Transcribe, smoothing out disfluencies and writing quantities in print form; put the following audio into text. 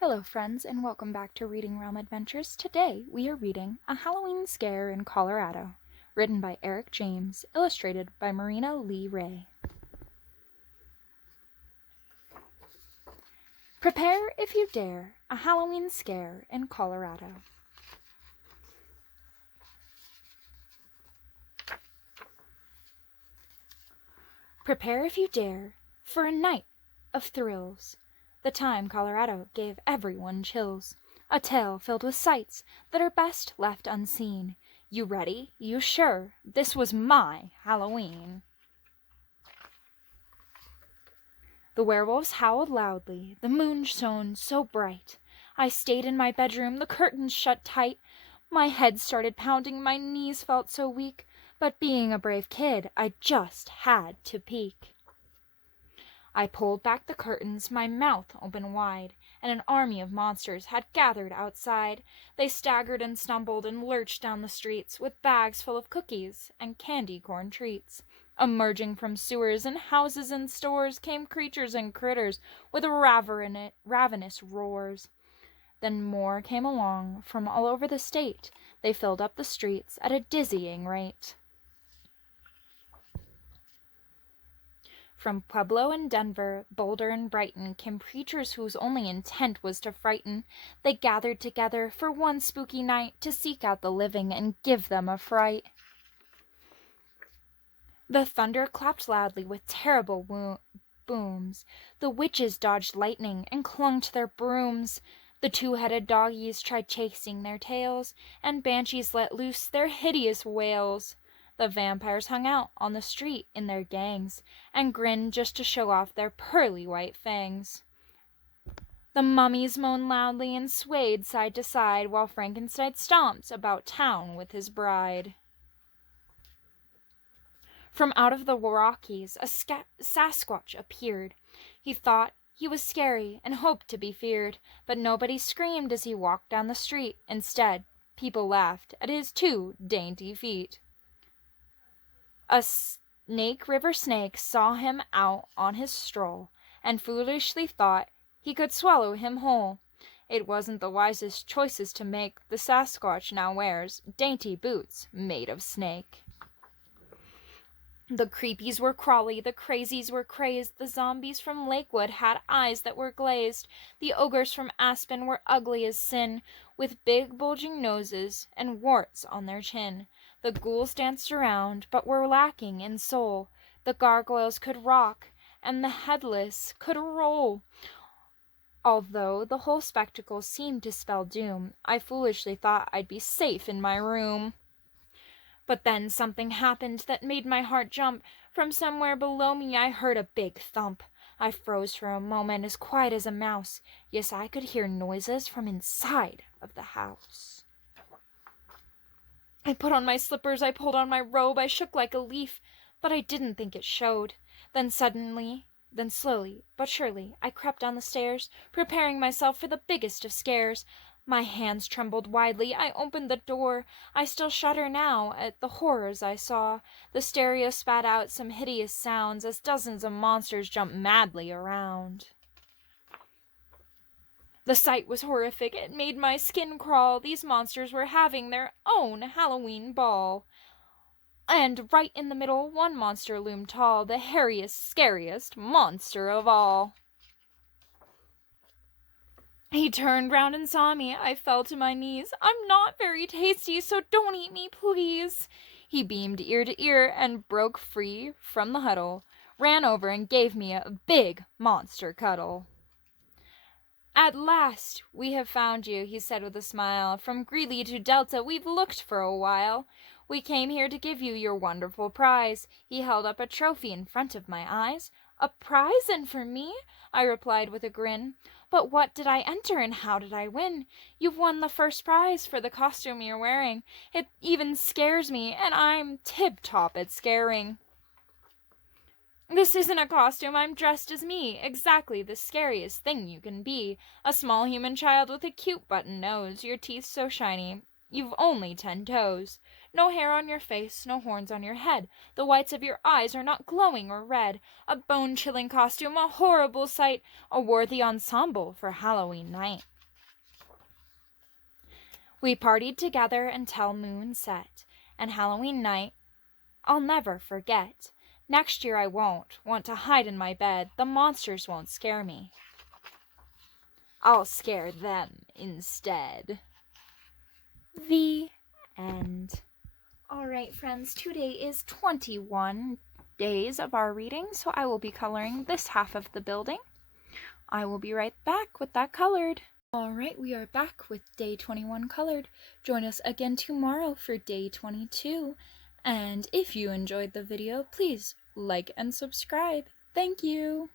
Hello friends and welcome back to Reading Realm Adventures. Today we are reading A Halloween Scare in Colorado, written by Eric James, illustrated by Marina Lee Ray. Prepare if you dare, a Halloween scare in Colorado. Prepare if you dare for a night of thrills. The time Colorado gave everyone chills. A tale filled with sights that are best left unseen. You ready? You sure? This was my Halloween. The werewolves howled loudly, the moon shone so bright. I stayed in my bedroom, the curtains shut tight. My head started pounding, my knees felt so weak, but being a brave kid, I just had to peek. I pulled back the curtains, my mouth open wide, and an army of monsters had gathered outside. They staggered and stumbled and lurched down the streets with bags full of cookies and candy corn treats. Emerging from sewers and houses and stores came creatures and critters with ravenous roars. Then more came along from all over the state. They filled up the streets at a dizzying rate. From Pueblo and Denver, Boulder and Brighton came preachers whose only intent was to frighten. They gathered together for one spooky night to seek out the living and give them a fright. The thunder clapped loudly with terrible booms. The witches dodged lightning and clung to their brooms. The two-headed doggies tried chasing their tails, and banshees let loose their hideous wails. The vampires hung out on the street in their gangs and grinned just to show off their pearly white fangs. The mummies moaned loudly and swayed side to side while Frankenstein stomped about town with his bride. From out of the Rockies a Sasquatch appeared. He thought he was scary and hoped to be feared, but nobody screamed as he walked down the street. Instead, people laughed at his 2 dainty feet. A river snake saw him out on his stroll, and foolishly thought he could swallow him whole. It wasn't the wisest choices to make. The Sasquatch now wears dainty boots made of snake. The creepies were crawly, the crazies were crazed, the zombies from Lakewood had eyes that were glazed, the ogres from Aspen were ugly as sin, with big bulging noses and warts on their chin. The ghouls danced around, but were lacking in soul. The gargoyles could rock, and the headless could roll. Although the whole spectacle seemed to spell doom, I foolishly thought I'd be safe in my room. But then something happened that made my heart jump. From somewhere below me I heard a big thump. I froze for a moment, as quiet as a mouse. Yes, I could hear noises from inside of the house. I put on my slippers, I pulled on my robe, I shook like a leaf, but I didn't think it showed. Then slowly, but surely, I crept down the stairs, preparing myself for the biggest of scares. My hands trembled widely, I opened the door. I still shudder now at the horrors I saw. The stereo spat out some hideous sounds as dozens of monsters jumped madly around. The sight was horrific, it made my skin crawl. These monsters were having their own Halloween ball. And right in the middle, one monster loomed tall, the hairiest, scariest monster of all. He turned round and saw me. I fell to my knees. I'm not very tasty, so don't eat me, please. He beamed ear to ear and broke free from the huddle, ran over and gave me a big monster cuddle. At last we have found you, he said with a smile. From Greeley to Delta we've looked for a while. We came here to give you your wonderful prize. He held up a trophy in front of my eyes. A prize, and for me? I replied with a grin. But what did I enter and how did I win? You've won the first prize for the costume you're wearing. It even scares me, and I'm tip-top at scaring. This isn't a costume, I'm dressed as me, exactly the scariest thing you can be. A small human child with a cute button nose, your teeth so shiny, you've only 10 toes. No hair on your face, no horns on your head. The whites of your eyes are not glowing or red. A bone-chilling costume, a horrible sight, a worthy ensemble for Halloween night. We partied together until moon set, and Halloween night I'll never forget. Next year I won't want to hide in my bed. The monsters won't scare me. I'll scare them instead. The end. All right, friends, today is 21 days of our reading, so I will be coloring this half of the building. I will be right back with that colored. All right, we are back with day 21 colored. Join us again tomorrow for day 22. And if you enjoyed the video, please like and subscribe. Thank you.